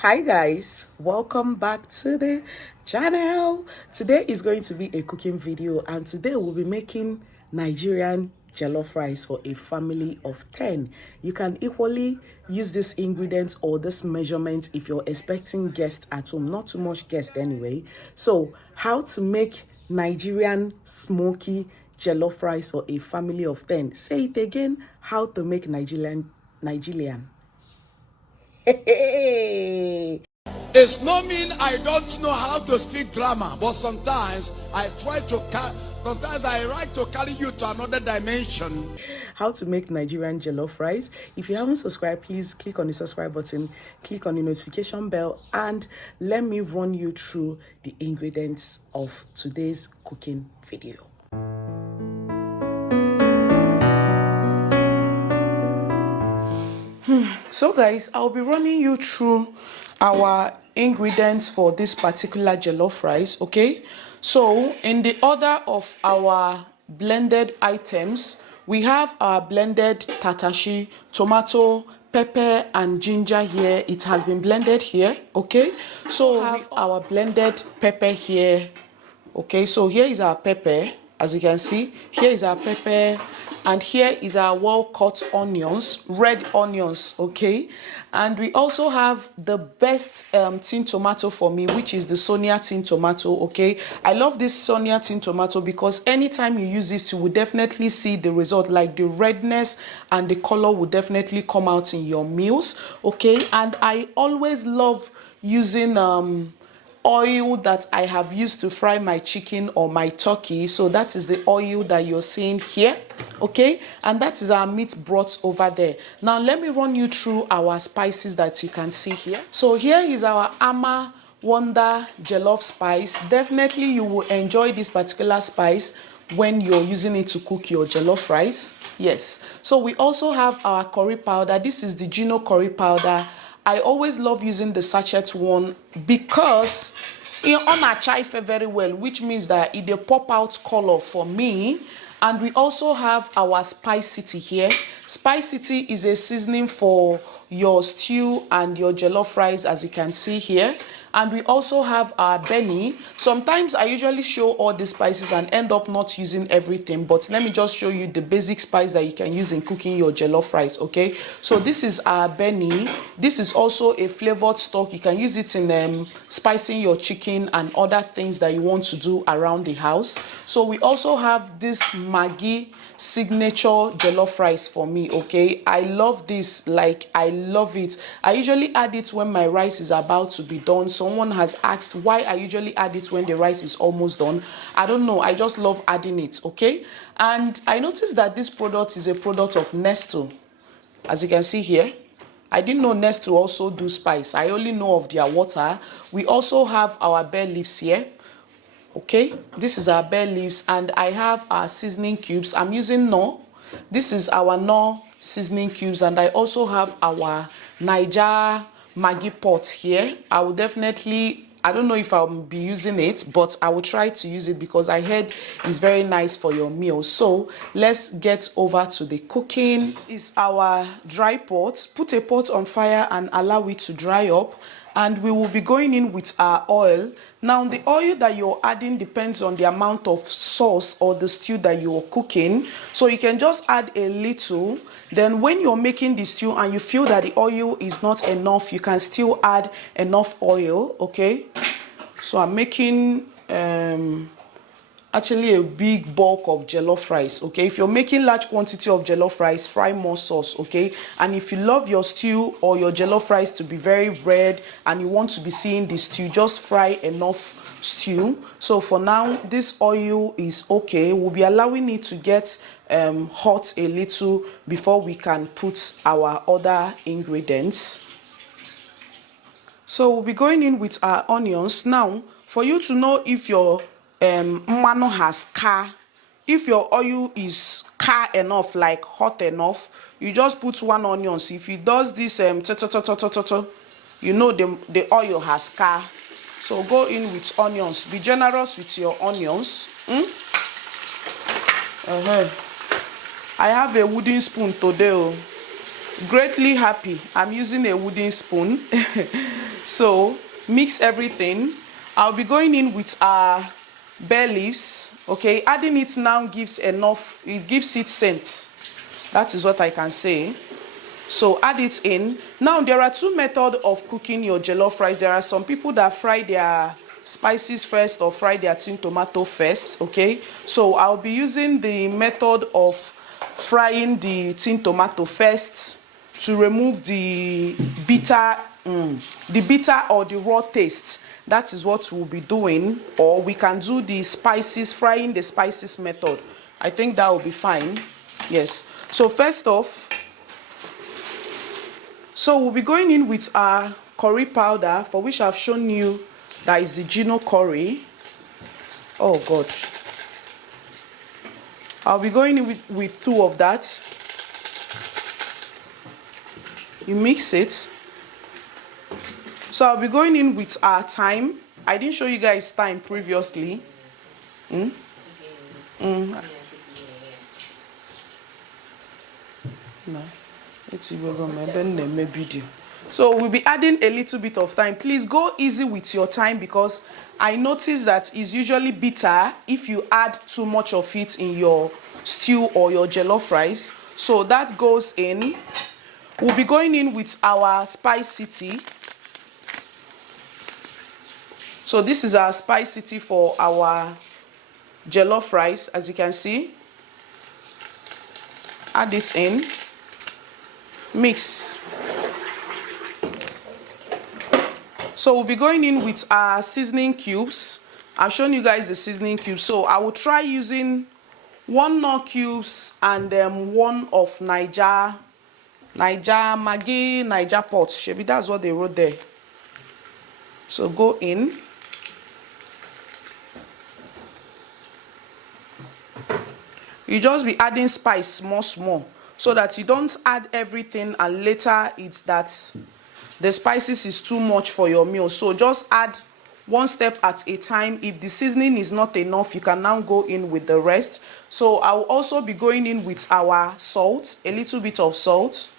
Hi guys, welcome back to the channel. Today is going to be a cooking video, and today we'll be making Nigerian jollof rice for a family of 10. You can equally use this ingredient or this measurement if you're expecting guests at home. Not too much guests anyway. So how to make Nigerian smoky jollof rice for a family of 10. Say it again. How to make Nigerian. It's not mean I don't know how to speak grammar, but sometimes I try to sometimes I like to carry you to another dimension. How to make Nigerian jollof rice. If you haven't subscribed, please click on the subscribe button, click on the notification bell, and let me run you through the ingredients of today's cooking video. So guys, I'll be running you through our ingredients for this particular jollof rice, okay? So in the order of our blended items, we have our blended tatashi, tomato, pepper and ginger here. It has been blended here, okay? So we have our blended pepper here, okay? So here is our pepper. As you can see, here is our pepper, and here is our well-cut onions, red onions, okay? And we also have the best tin tomato for me, which is the Sonia tin tomato, okay? I love this Sonia tin tomato because anytime you use this, you will definitely see the result, like the redness and the color will definitely come out in your meals, okay? And I always love using oil that I have used to fry my chicken or my turkey. So that is the oil that you're seeing here, okay? And that is our meat broth over there. Now let me run you through our spices that you can see here. So here is our Ama Wonder jollof spice. Definitely you will enjoy this particular spice when you're using it to cook your jollof rice. Yes. So we also have our curry powder. This is the Gino curry powder. I always love using the sachet one because it on very well, which means that it will pop out color for me. And we also have our Spicity here. Spicity is a seasoning for your stew and your jollof rice, as you can see here. And we also have our Benny. Sometimes I usually show all the spices and end up not using everything, but let me just show you the basic spice that you can use in cooking your jollof rice, okay? So this is our Benny. This is also a flavored stock. You can use it in spicing your chicken and other things that you want to do around the house. So we also have this Maggi signature jollof rice for me, okay? I love this, like I love it. I usually add it when my rice is about to be done. Someone has asked why I usually add it when the rice is almost done. I don't know, I just love adding it, okay? And I noticed that this product is a product of Nestle, as you can see here. I didn't know Nestle also do spice. I only know of their water. We also have our bay leaves here. Okay, this is our bay leaves, and I have our seasoning cubes. I'm using Knorr. This is our Knorr seasoning cubes, and I also have our Niger Maggi pot here. I will definitely, I don't know if I'll be using it, but I will try to use it because I heard it's very nice for your meal. So let's get over to the cooking. This is our dry pot. Put a pot on fire and allow it to dry up. And we will be going in with our oil. Now, the oil that you're adding depends on the amount of sauce or the stew that you're cooking. So you can just add a little. Then when you're making the stew and you feel that the oil is not enough, you can still add enough oil, okay? So I'm making actually a big bulk of jollof rice, okay? If you're making large quantity of jollof rice, fry more sauce, okay? And if you love your stew or your jollof rice to be very red and you want to be seeing the stew, just fry enough stew. So for now, this oil is okay. We'll be allowing it to get hot a little before we can put our other ingredients. So we'll be going in with our onions. Now, for you to know if your mano has car, if your oil is car enough, like hot enough, you just put one onion. If it does this you know the oil has car. So go in with onions. Be generous with your onions. I have a wooden spoon today. greatly happy. I'm using a wooden spoon. So mix everything. I'll be going in with our bay leaves. Okay, adding it now gives enough, it gives it scent. That is what I can say. So add it in. Now there are two methods of cooking your jollof rice. There are some people that fry their spices first or fry their tin tomato first. Okay, so I'll be using the method of frying the tin tomato first to remove the bitter or the raw taste. That is what we'll be doing. Or we can do the spices, frying the spices method. I think that will be fine. Yes. So first off, so we'll be going in with our curry powder, for which I've shown you that is the Gino curry. Oh God. I'll be going in with 2 of that. You mix it. So I'll be going in with our thyme. I didn't show you guys thyme previously. No. So we'll be adding a little bit of thyme. Please go easy with your thyme, because I notice that it's usually bitter if you add too much of it in your stew or your jollof rice. So that goes in. We'll be going in with our spicity. So this is our spicity for our jollof rice, as you can see. Add it in. Mix. So we'll be going in with our seasoning cubes. I've shown you guys the seasoning cubes. So I will try using 1 Knorr cubes and 1 of Niger Maggi, Niger pot. Shebi, that's what they wrote there. So go in. You just be adding spice small, so that you don't add everything and later it's that the spices is too much for your meal. So just add 1 step at a time. If the seasoning is not enough, you can now go in with the rest. So I will also be going in with our salt, a little bit of salt.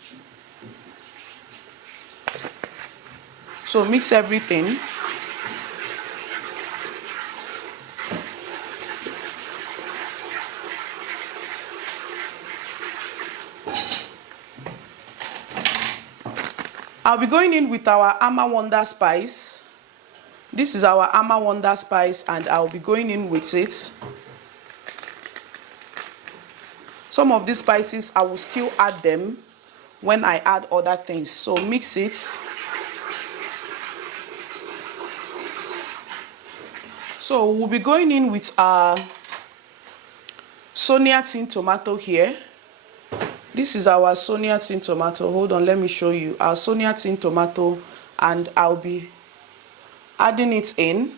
So mix everything. I'll be going in with our Ama Wonder spice. This is our Ama Wonder spice, and I'll be going in with it. Some of these spices I will still add them when I add other things. So mix it. So we'll be going in with our Sonia tin tomato here. This is our Sonia tin tomato. Hold on, let me show you our Sonia tin tomato, and I'll be adding it in.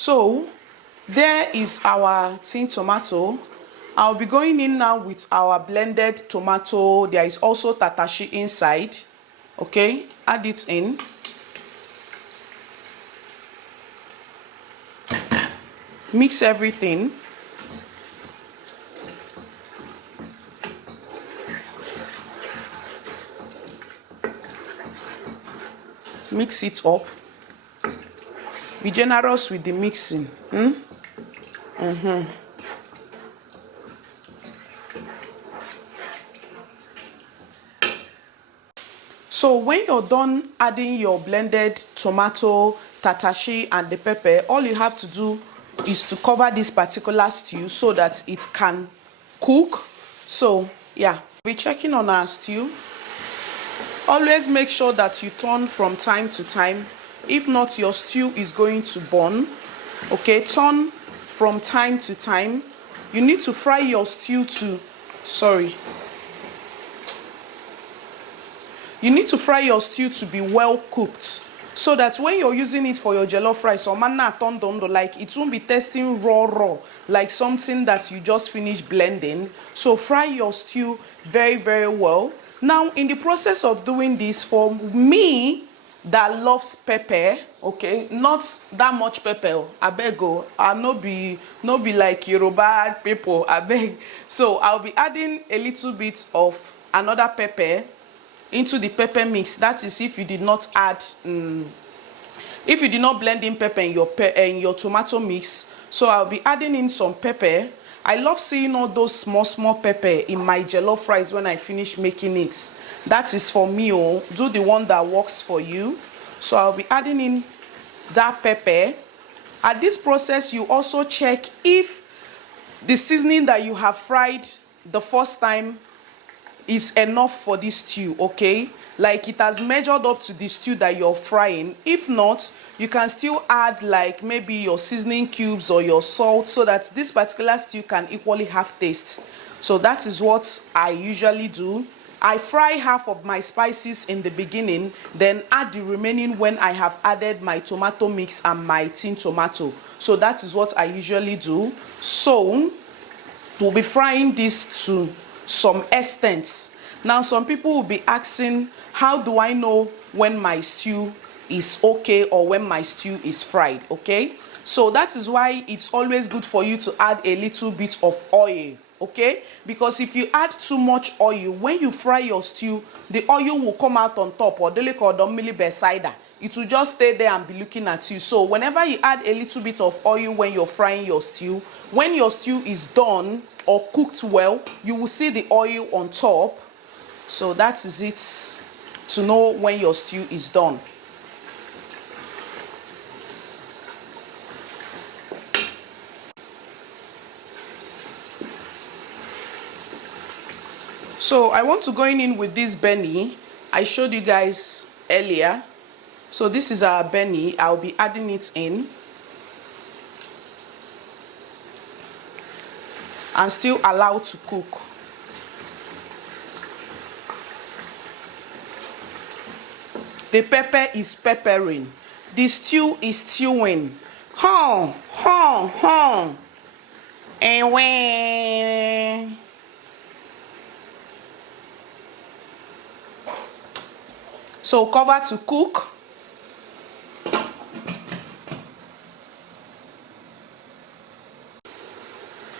So there is our tin tomato. I'll be going in now with our blended tomato. There is also tatashi inside. Okay, add it in. Mix everything. Mix it up. Be generous with the mixing. So when you're done adding your blended tomato, tatashi, and the pepper, all you have to do is to cover this particular stew so that it can cook. So yeah, we're checking on our stew. Always make sure that you turn from time to time. If not, your stew is going to burn. Okay, turn from time to time. You need to fry your stew to, sorry. You need to fry your stew to be well cooked, so that when you're using it for your jollof rice, or manna tondondo, like it won't be tasting raw, like something that you just finished blending. So fry your stew very, very well. Now, in the process of doing this, for me that loves pepper, okay, not that much pepper, I beg go, I'll not be like Yoruba people, I beg. So I'll be adding a little bit of another pepper into the pepper mix. That is if you did not add if you did not blend in pepper in your tomato mix. So I'll be adding in some pepper. I love seeing all those small pepper in my jollof rice when I finish making it. That is for me. Oh, do the one that works for you. So I'll be adding in that pepper. At this process, you also check if the seasoning that you have fried the first time is enough for this stew, okay? Like it has measured up to the stew that you're frying. If not, you can still add like maybe your seasoning cubes or your salt, so that this particular stew can equally have taste. So that is what I usually do. I fry half of my spices in the beginning, then add the remaining when I have added my tomato mix and my tin tomato. So that is what I usually do. So we'll be frying this to some extent. Now some people will be asking, how do I know when my stew is okay or when my stew is fried? Okay, so that is why it's always good for you to add a little bit of oil, okay? Because if you add too much oil, when you fry your stew, the oil will come out on top, or it will just stay there and be looking at you. So whenever you add a little bit of oil when you're frying your stew, when your stew is done or cooked well, you will see the oil on top. So that is it, to know when your stew is done. So I want to go in with this Benny I showed you guys earlier. So this is our Benny. I'll be adding it in and still allow to cook. The pepper is peppering. The stew is stewing. And when so cover to cook.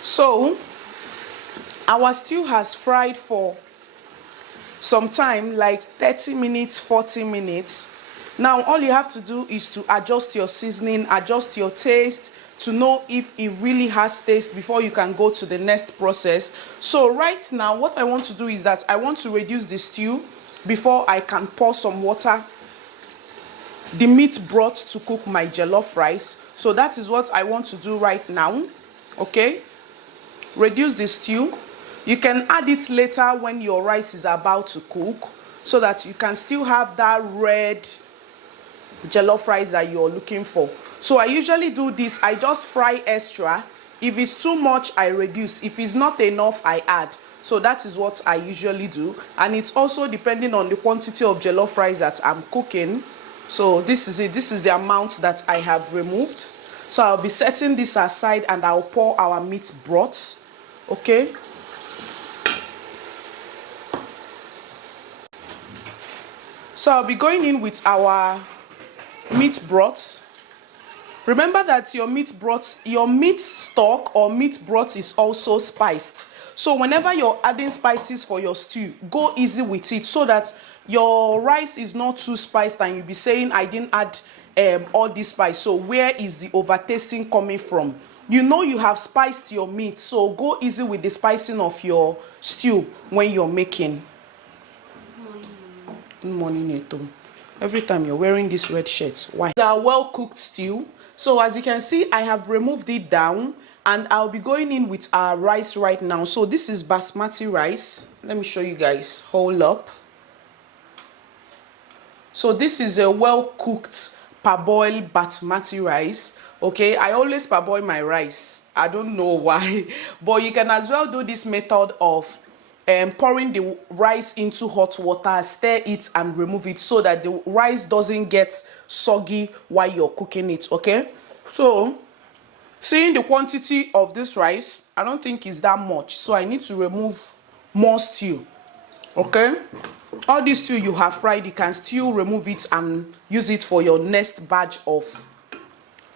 So our stew has fried for some time, like 30 minutes, 40 minutes. Now all you have to do is to adjust your seasoning, adjust your taste to know if it really has taste before you can go to the next process. So right now what I want to do is that I want to reduce the stew before I can pour some water, the meat broth, to cook my jollof rice. So that is what I want to do right now. Okay, reduce the stew. You can add it later when your rice is about to cook, so that you can still have that red jollof rice that you're looking for. So I usually do this. I just fry extra. If it's too much, I reduce. If it's not enough, I add. So that is what I usually do. And it's also depending on the quantity of jollof rice that I'm cooking. So this is it. This is the amount that I have removed. So I'll be setting this aside and I'll pour our meat broth. Okay. So I'll be going in with our meat broth. Remember that your meat broth, your meat stock or meat broth is also spiced. So whenever you're adding spices for your stew, go easy with it so that your rice is not too spiced and you'll be saying, I didn't add all this spice. So where is the overtasting coming from? You know you have spiced your meat, so go easy with the spicing of your stew when you're making. Good morning, Neto. Every time you're wearing this red shirt, why? It's a well-cooked stew. So as you can see, I have removed it down and I'll be going in with our rice right now. So this is basmati rice. Let me show you guys. Hold up. So this is a well-cooked parboiled basmati rice. Okay, I always parboil my rice. I don't know why. But you can as well do this method of pouring the rice into hot water, stir it and remove it so that the rice doesn't get soggy while you're cooking it, okay? So, seeing the quantity of this rice, I don't think it's that much. So I need to remove more stew, okay? All this stew you have fried, you can still remove it and use it for your next batch of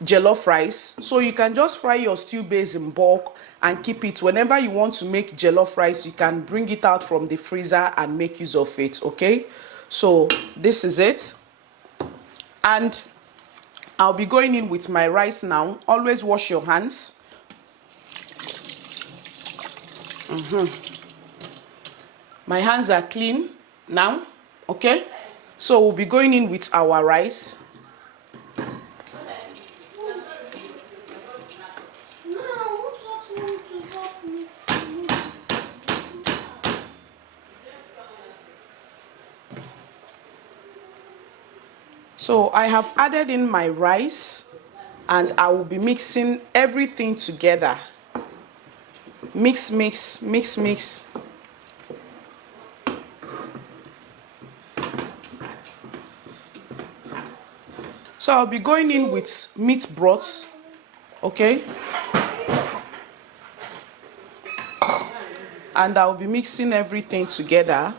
jollof rice. So you can just fry your stew base in bulk and keep it. Whenever you want to make jollof rice, you can bring it out from the freezer and make use of it, okay? So this is it. And I'll be going in with my rice now. Always wash your hands. My hands are clean now, okay? So we'll be going in with our rice. So I have added in my rice and I will be mixing everything together. Mix, mix, mix, mix. So I'll be going in with meat broth, okay? And I'll be mixing everything together.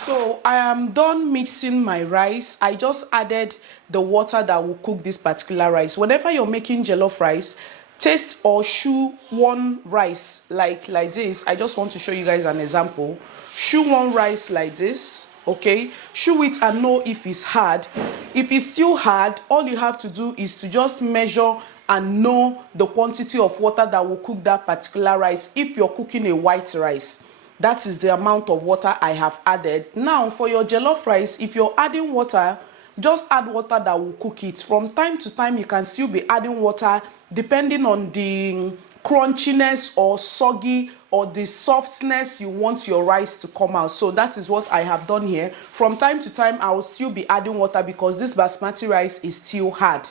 So I am done mixing my rice. I just added the water that will cook this particular rice. Whenever you're making jollof rice, taste or chew one rice like this. I just want to show you guys an example. Chew one rice like this, okay? Chew it and know if it's hard. If it's still hard, all you have to do is to just measure and know the quantity of water that will cook that particular rice. If you're cooking a white rice, that is the amount of water I have added. Now for your jollof rice, if you're adding water, just add water that will cook it. From time to time, you can still be adding water depending on the crunchiness or soggy or the softness you want your rice to come out. So that is what I have done here. From time to time, I will still be adding water because this basmati rice is still hard.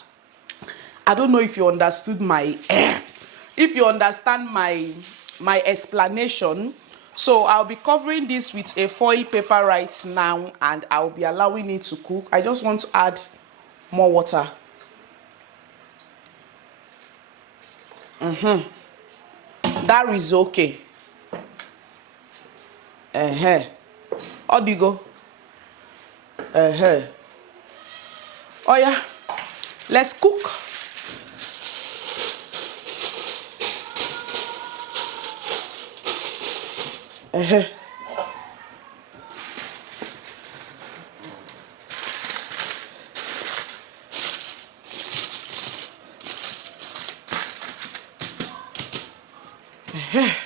I don't know if you understood my if you understand my explanation. So I'll be covering this with a foil paper right now and I'll be allowing it to cook. I just want to add more water. That is okay. Odigo. Oh yeah, let's cook.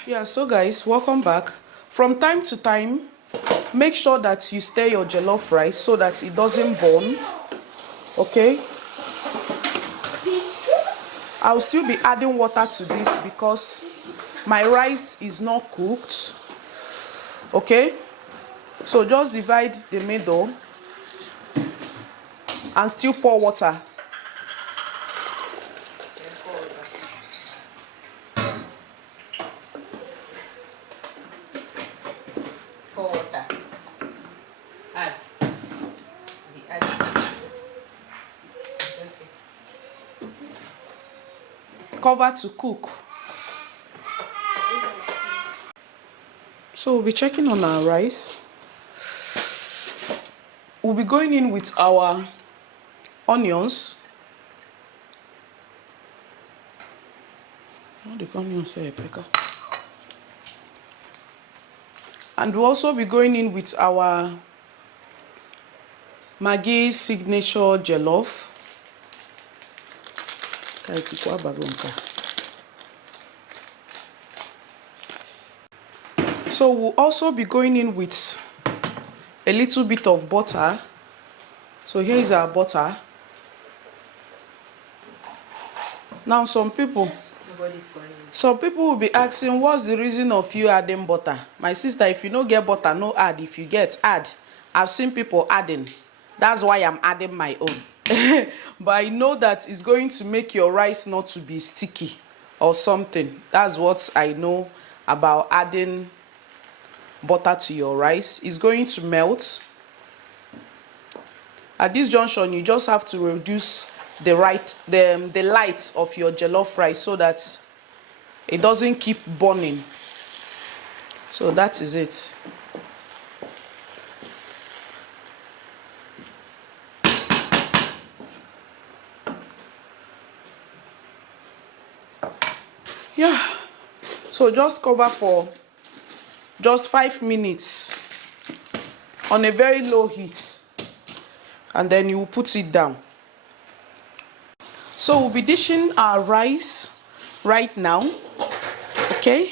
Yeah, so guys, welcome back. From time to time, make sure that you stir your jollof rice so that it doesn't burn, okay? I'll still be adding water to this because my rice is not cooked, okay? So just divide the middle and still pour water. Cover to cook. So we'll be checking on our rice. We'll be going in with our onions. The onions here, Pekka. And we'll also be going in with our Maggi signature jollof. So we'll also be going in with a little bit of butter. So here is our butter. Now some people, Nobody's going. Some people will be asking, what's the reason of you adding butter? My sister, if you don't get butter, no add. If you get, add. I've seen people adding. That's why I'm adding my own. But I know that it's going to make your rice not to be sticky or something. That's what I know about adding butter to your rice. It's going to melt. At this junction, you just have to reduce the light of your jollof rice so that it doesn't keep burning. So that is it. Yeah, so just cover for just 5 minutes on a very low heat, and then you will put it down. So we'll be dishing our rice right now, okay?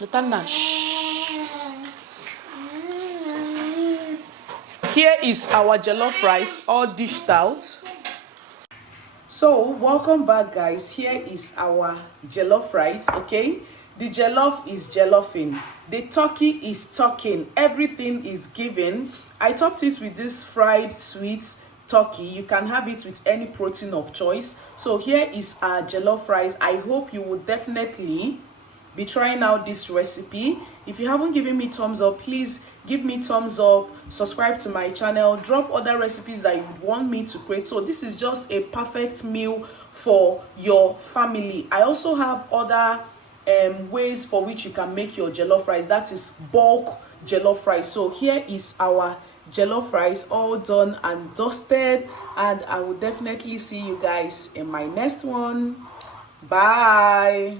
LOTANNA, here is our jollof rice all dished out. So welcome back, guys. Here is our jollof rice, okay? The jollof is jollofing, the turkey is talking, everything is given. I topped it with this fried sweet turkey. You can have it with any protein of choice. So here is our jollof rice. I hope you will definitely be trying out this recipe. If you haven't given me thumbs up, please give me thumbs up, subscribe to my channel, drop other recipes that you would want me to create. So this is just a perfect meal for your family. I also have other ways for which you can make your jollof rice. That is bulk jollof rice. So here is our jollof rice all done and dusted, and I will definitely see you guys in my next one. Bye.